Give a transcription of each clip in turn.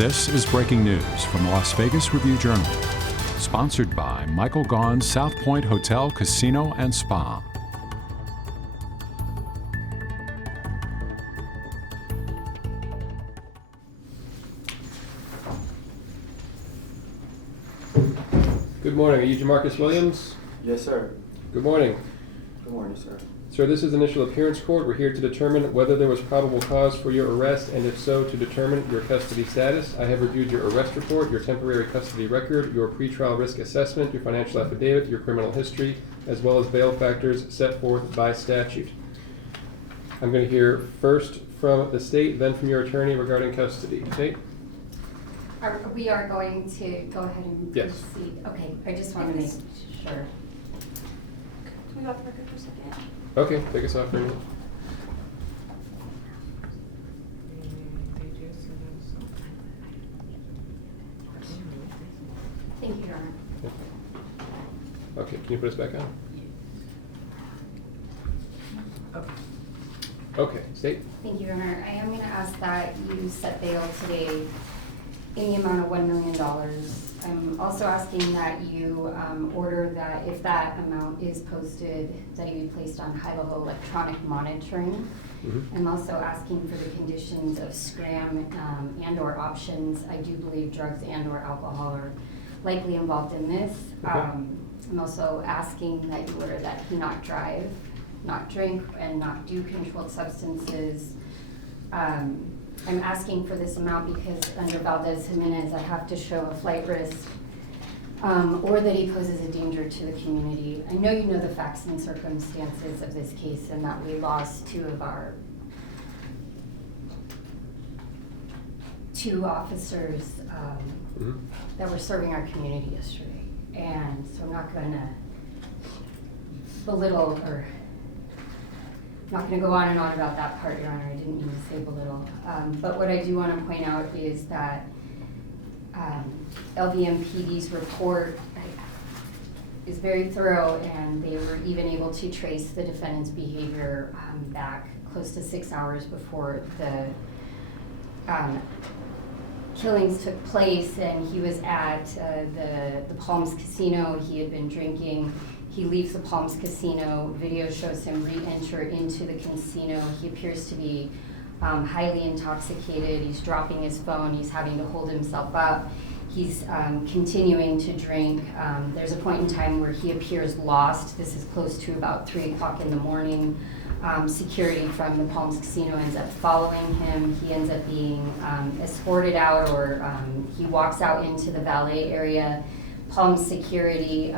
This is breaking news from the Las Vegas Review-Journal, sponsored by Michael Gaughan's South Point Hotel, Casino, and Spa. Good morning. Are you Jemarcus Williams? Yes, sir. Good morning. Good morning, sir. Sir, this is initial appearance court. We're here to determine whether there was probable cause for your arrest, and if so, to determine your custody status. I have reviewed your arrest report, your temporary custody record, your pretrial risk assessment, your financial affidavit, your criminal history, as well as bail factors set forth by statute. I'm going to hear first from the state, then from your attorney regarding custody. State? We are going to go ahead and Yes. proceed. Okay, I just want to make sure. Can we go off the record for a second? Okay, take us off for a minute. Thank you, Your Honor. Okay, can you put us back on? Okay, state? Thank you, Your Honor. I am going to ask that you set bail today in the amount of $1 million. I'm also asking that you order that if that amount is posted, that he be placed on high-level electronic monitoring. Mm-hmm. I'm also asking for the conditions of scram and/or options. I do believe drugs and/or alcohol are likely involved in this. Okay. I'm also asking that you order that he not drive, not drink, and not do controlled substances. I'm asking for this amount because under Valdez-Jimenez, I have to show a flight risk or that he poses a danger to the community. I know you know the facts and circumstances of this case and that we lost two officers that were serving our community yesterday. And so I'm not going to belittle or I'm not going to go on and on about that part, Your Honor. I didn't mean to say belittle. But what I do want to point out is that LVMPD's report is very thorough, and they were even able to trace the defendant's behavior back close to 6 hours before the killings took place. And he was at the Palms Casino. He had been drinking. He leaves the Palms Casino. Video shows him re-enter into the casino. He appears to be highly intoxicated. He's dropping his phone. He's having to hold himself up. He's continuing to drink. There's a point in time where he appears lost. This is close to about 3 o'clock in the morning. Security from the Palms Casino ends up following him. He ends up being escorted out, or he walks out into the valet area. Palms security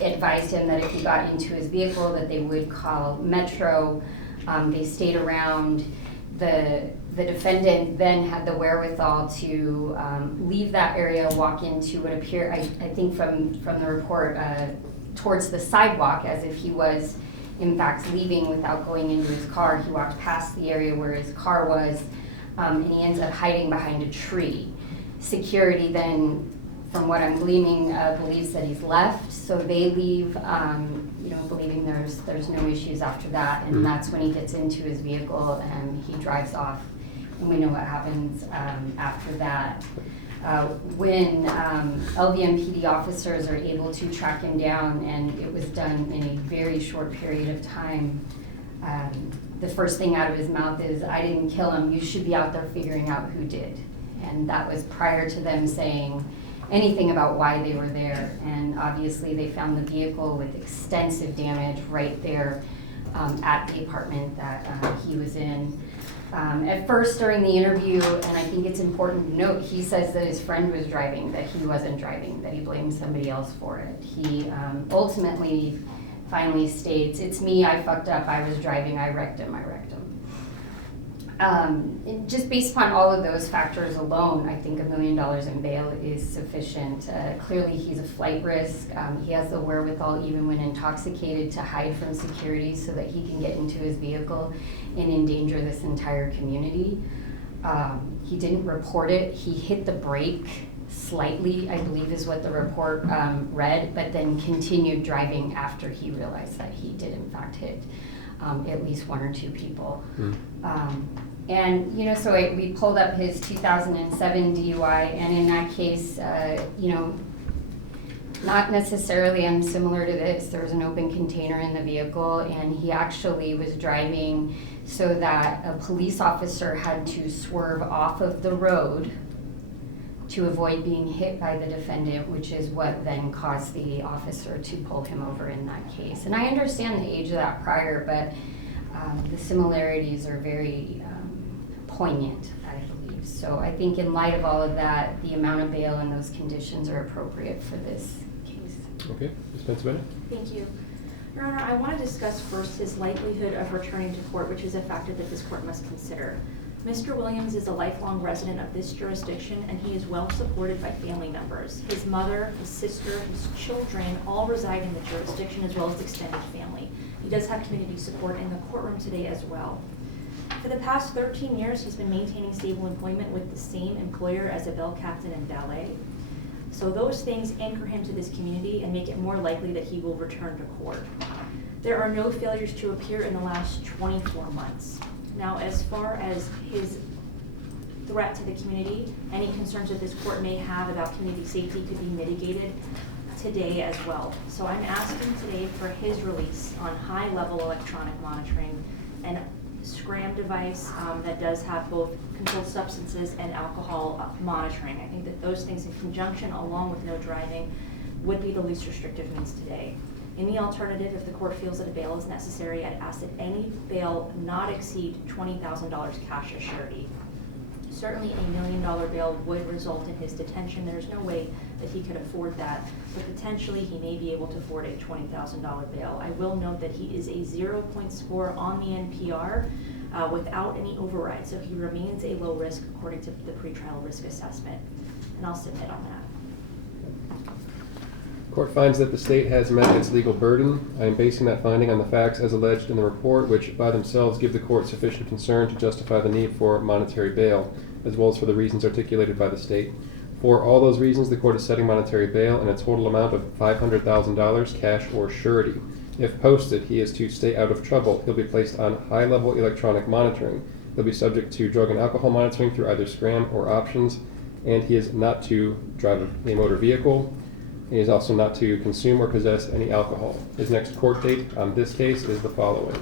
advised him that if he got into his vehicle that they would call Metro. They stayed around. The defendant then had the wherewithal to leave that area, walk into what appeared, I think from the report, towards the sidewalk, as if he was in fact leaving without going into his car. He walked past the area where his car was, and he ends up hiding behind a tree. Security then, from what I'm gleaming, believes that he's left, so they leave, believing there's no issues after that, and that's when he gets into his vehicle and he drives off, and we know what happens after that. When LVMPD officers are able to track him down, and it was done in a very short period of time, the first thing out of his mouth is, "I didn't kill him, you should be out there figuring out who did." And that was prior to them saying anything about why they were there. And obviously they found the vehicle with extensive damage right there at the apartment that he was in. At first during the interview, and I think it's important to note, he says that his friend was driving, that he wasn't driving, that he blames somebody else for it. He ultimately finally states, "It's me, I fucked up, I was driving, I wrecked him." Just based upon all of those factors alone, I think $1 million in bail is sufficient. Clearly he's a flight risk. He has the wherewithal, even when intoxicated, to hide from security so that he can get into his vehicle and endanger this entire community. He didn't report it. He hit the brake slightly, I believe is what the report read, but then continued driving after he realized that he did in fact hit at least 1 or 2 people. And, you know, so we pulled up his 2007 DUI, and in that case, you know, not necessarily unsimilar to this, there was an open container in the vehicle, and he actually was driving so that a police officer had to swerve off of the road to avoid being hit by the defendant, which is what then caused the officer to pull him over in that case. And I understand the age of that prior, but the similarities are very poignant, I believe. So I think in light of all of that, the amount of bail and those conditions are appropriate for this case. Okay, Ms. Pennsylvania? Thank you. Your Honor, I want to discuss first his likelihood of returning to court, which is a factor that this court must consider. Mr. Williams is a lifelong resident of this jurisdiction, and he is well supported by family members. His mother, his sister, his children all reside in the jurisdiction, as well as extended family. He does have community support in the courtroom today as well. For the past 13 years, he's been maintaining stable employment with the same employer as a bell captain and valet. So those things anchor him to this community and make it more likely that he will return to court. There are no failures to appear in the last 24 months. Now, as far as his threat to the community, any concerns that this court may have about community safety could be mitigated today as well. So I'm asking today for his release on high-level electronic monitoring and SCRAM device that does have both controlled substances and alcohol monitoring. I think that those things in conjunction, along with no driving, would be the least restrictive means today. In the alternative, if the court feels that a bail is necessary, I'd ask that any bail not exceed $20,000 cash as surety. Certainly $1 million bail would result in his detention. There's no way that he could afford that, but potentially he may be able to afford a $20,000 bail. I will note that he is a 0-point score on the NPR without any override, so he remains a low risk according to the pretrial risk assessment, and I'll submit on that. Court finds that the state has met its legal burden. I am basing that finding on the facts as alleged in the report, which by themselves give the court sufficient concern to justify the need for monetary bail, as well as for the reasons articulated by the state. For all those reasons, the court is setting monetary bail in a total amount of $500,000 cash or surety. If posted, he is to stay out of trouble. He'll be placed on high-level electronic monitoring. He'll be subject to drug and alcohol monitoring through either SCRAM or options, and he is not to drive a motor vehicle. He is also not to consume or possess any alcohol. His next court date on this case is the following.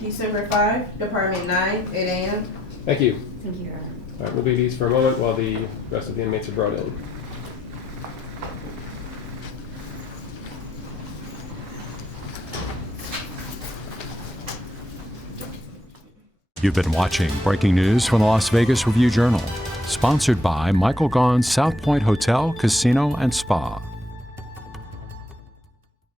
December 5, Department 9, 8 a.m. Thank you. Thank you, Your Honor. All right, we'll leave these for a moment while the rest of the inmates are brought in. You've been watching breaking news from the Las Vegas Review-Journal, sponsored by Michael Gaughan's South Point Hotel, Casino, and Spa.